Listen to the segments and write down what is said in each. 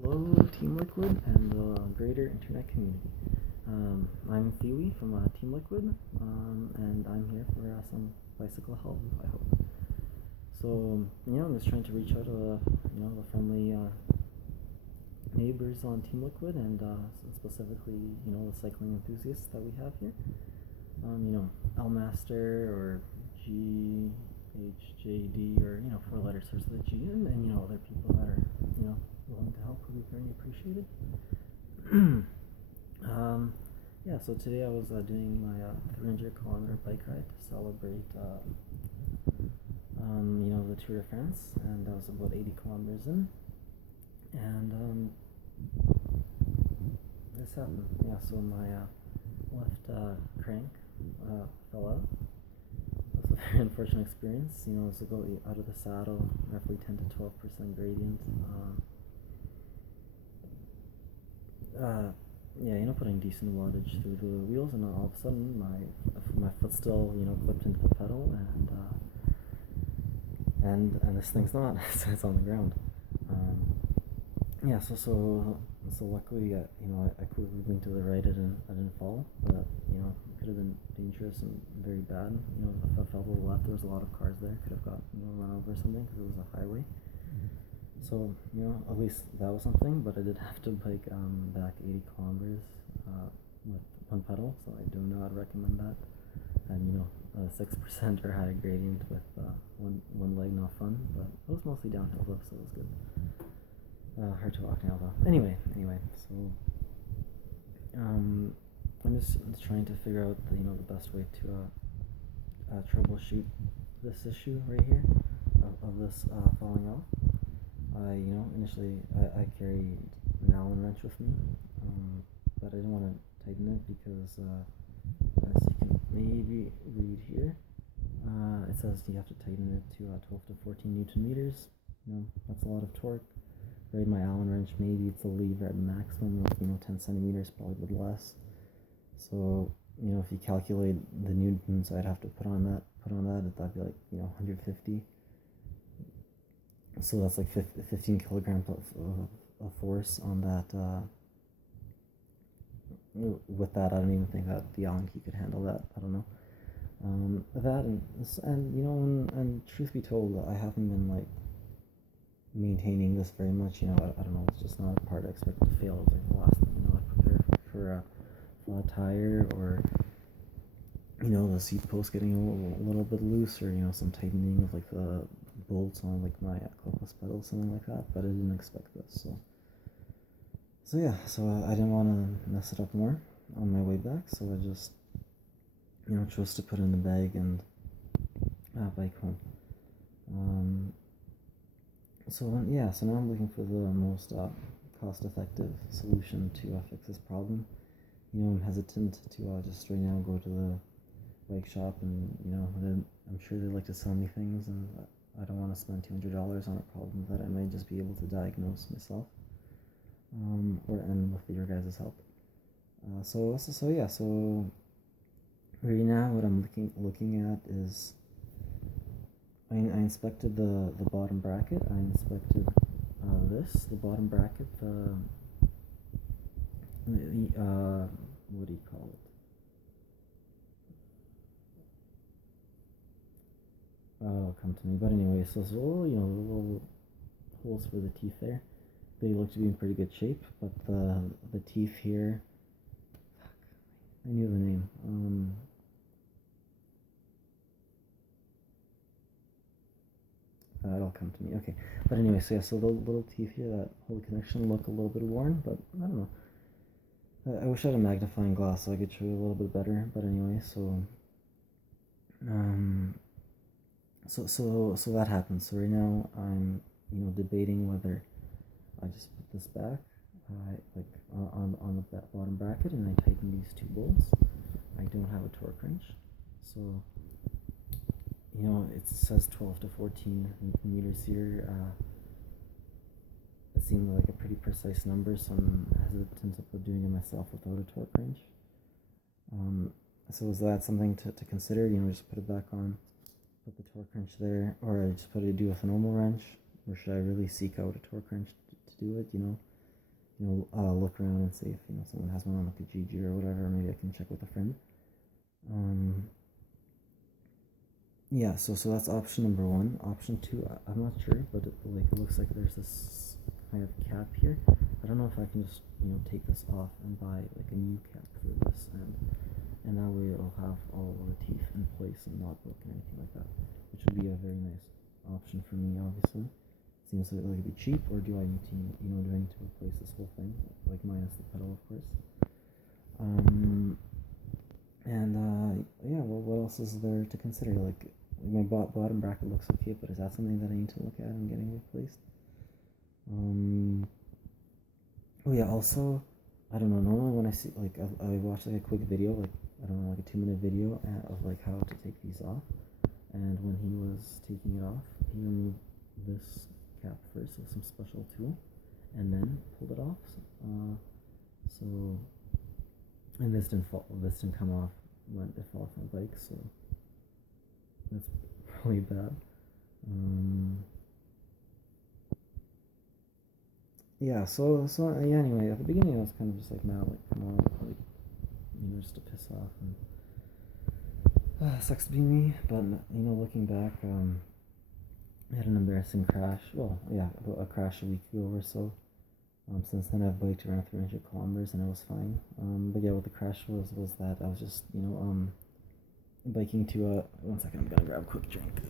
Hello, Team Liquid and the greater internet community. I'm Thiwi from Team Liquid, and I'm here for some bicycle help, I hope. So, I'm just trying to reach out to the friendly neighbors on Team Liquid and specifically, the cycling enthusiasts that we have here. Lmaster or GHJD or, four letter starts with a G, and other people that are, willing to help would be very appreciated. So today I was doing my 300-kilometer bike ride to celebrate, the Tour de France, and I was about 80 kilometers in, and this happened. Yeah, so my left crank fell out. It was a very unfortunate experience. It was about out of the saddle, roughly 10 to 12% gradient. Putting decent wattage through the wheels, and all of a sudden my foot still, clipped into the pedal, and this thing's not. It's on the ground. So luckily, I quickly leaned to the right. I didn't fall, but it could have been dangerous and very bad. If I fell to the left, there was a lot of cars there. Could have got run over or something because it was a highway. So, at least that was something, but I did have to bike back 80 kilometers with one pedal, so I do not recommend that. And, 6% or higher gradient with one leg, not fun, but it was mostly downhill though, so it was good. Hard to walk now though. Anyway, so I'm just trying to figure out the best way to troubleshoot this issue right here of this falling off. Initially I carried an Allen wrench with me, but I didn't want to tighten it because, as you can maybe read here, it says you have to tighten it to 12 to 14 Newton meters. That's a lot of torque. Right, my Allen wrench, maybe it's a lever at maximum of 10 centimeters, probably a little less. So if you calculate the newtons I'd have to put on that, that'd be like 150. So that's like 15 kilograms of force on that. With that, I don't even think that the Allen key could handle that. I don't know. That and truth be told, I haven't been like maintaining this very much. I don't know. It's just not a part I expected to fail. It's like the last thing I prepare for a flat tire, or the seat post getting a little bit loose, or some tightening of like the bolts on like my clubhouse pedal, something like that. But I didn't expect this, so I didn't want to mess it up more on my way back, so I just chose to put it in the bag and bike home. So now I'm looking for the most cost-effective solution to fix this problem. I'm hesitant to just right now go to the bike shop, and I'm sure they like to sell me things, and I don't want to spend $200 on a problem that I might just be able to diagnose myself, and with your guys' help. So right now what I'm looking at is I inspected the bottom bracket. I inspected the bottom bracket, the what do you call it? It'll come to me. But anyway, so little holes for the teeth there. They look to be in pretty good shape, but the teeth here, I knew the name. It'll come to me. Okay, but anyway, so the little teeth here that hold the connection look a little bit worn, but I don't know. I wish I had a magnifying glass so I could show you a little bit better. But anyway, so so that happens. So right now I'm debating whether I just put this back, on the bottom bracket, and I tighten these two bolts. I don't have a torque wrench, so it says 12 to 14 meters here. It seemed like a pretty precise number, so I'm hesitant about doing it myself without a torque wrench. So is that something to consider? Just put it back on, put the torque wrench there, or just do with a normal wrench, or should I really seek out a torque wrench to do it? look around and see if someone has one on like a Kijiji or whatever. Maybe I can check with a friend. Um, yeah, so that's option number one. Option two, I'm not sure, but it looks like there's this kind of cap here. I don't know if I can just take this off and buy like a new cap for this, and that way it'll have all the teeth in place and not broken or anything like that, which would be a very nice option for me, obviously. Seems like it would be cheap, or do I need to replace this whole thing, like minus the pedal, of course. And yeah, well, what else is there to consider? Like my bottom bracket looks okay, but is that something that I need to look at and getting replaced? Oh yeah, also, I don't know. Normally when I see I watch like a quick video, like I don't know, like a 2-minute video of like how to take these off, and when he was taking it off, he removed this cap first with some special tool, and then pulled it off. So and this didn't fall. This didn't come off when it fell off my bike, so that's really bad. Yeah. So yeah. Anyway, at the beginning, I was kind of just like, now, like, come on, like, just to piss off, and sucks to be me. But looking back, I had an embarrassing crash. Well, yeah, a crash a week ago or so. Since then, I've biked around 300 kilometers and I was fine. But yeah, what the crash was that I was just biking to a. One second, I'm gonna grab a quick drink.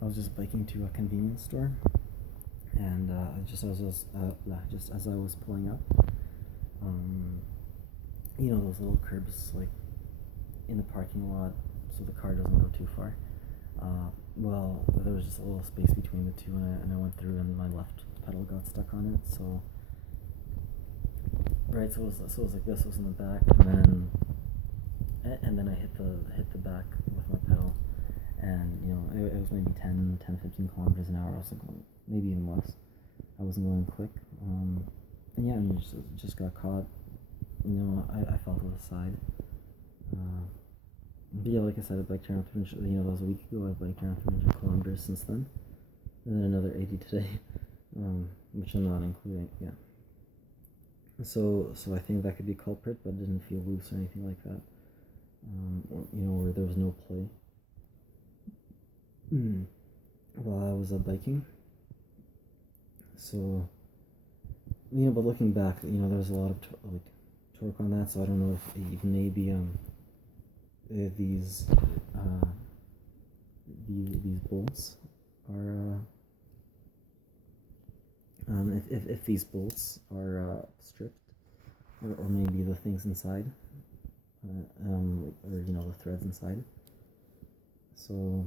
I was just biking to a convenience store, and just as I was pulling up, those little curbs like in the parking lot, so the car doesn't go too far. Well, there was just a little space between the two, and I went through, and my left pedal got stuck on it. So, right, so it was like this was in the back, and then I hit the back with my pedal, and it was maybe 10-15 kilometers an hour. I was like going, maybe even less. I wasn't going quick, and yeah, I mean, just got caught. I fell to the side. But yeah, like I said, I biked around 300. That was a week ago. I biked around 300 kilometers since then, and then another 80 today, which I'm not including. Yeah. So I think that could be a culprit, but it didn't feel loose or anything like that. Where there was no play. While I was biking. So, but looking back, there was a lot of torque on that. So I don't know if maybe these bolts are if these bolts are stripped, or maybe the things inside, or the threads inside. So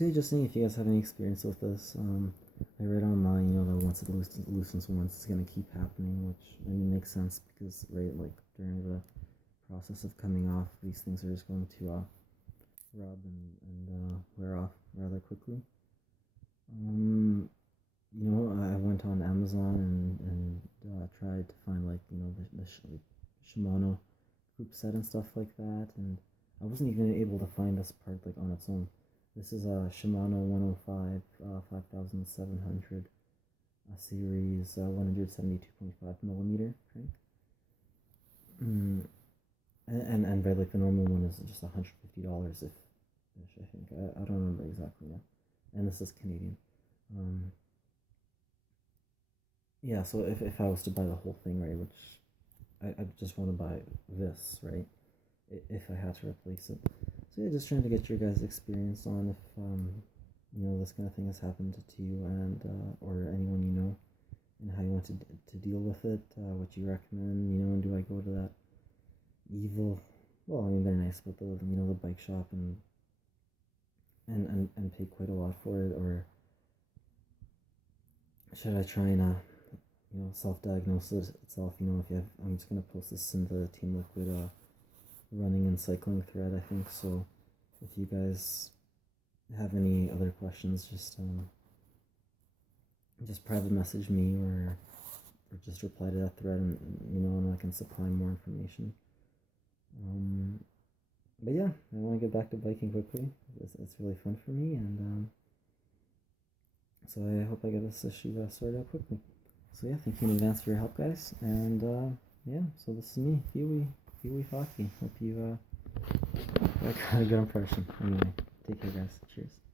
yeah, just seeing if you guys have any experience with this. I read online, that once it loosens once, it's gonna keep happening, which makes sense because like during the process of coming off, these things are just going to rub and wear off rather quickly. I went on Amazon and tried to find the Shimano group set and stuff like that, and I wasn't even able to find this part like on its own. This is a Shimano 105 5700 series 172.5 millimeter crank. And by like the normal one is just $150 if I think I don't remember exactly now. And this is Canadian. Yeah, so if I was to buy the whole thing, right, which I just want to buy this, right, if I had to replace it. So yeah, just trying to get your guys' experience on if this kind of thing has happened to you, and or anyone you know, and how you want to deal with it, what you recommend, and do I go to that evil, well, I mean, they're nice, but the bike shop and pay quite a lot for it, or should I try and self-diagnose it itself? If you have, I'm just gonna post this in the Team Liquid running and cycling thread, I think. So if you guys have any other questions, just private message me, or just reply to that thread, and I can supply more information. but yeah, I want to get back to biking quickly. It's really fun for me, and so I hope I get this issue sorted out quickly. So yeah, thank you in advance for your help, guys, and yeah, so this is me, Huey Hockey. Hope you got a good impression. Anyway, take care, guys. Cheers.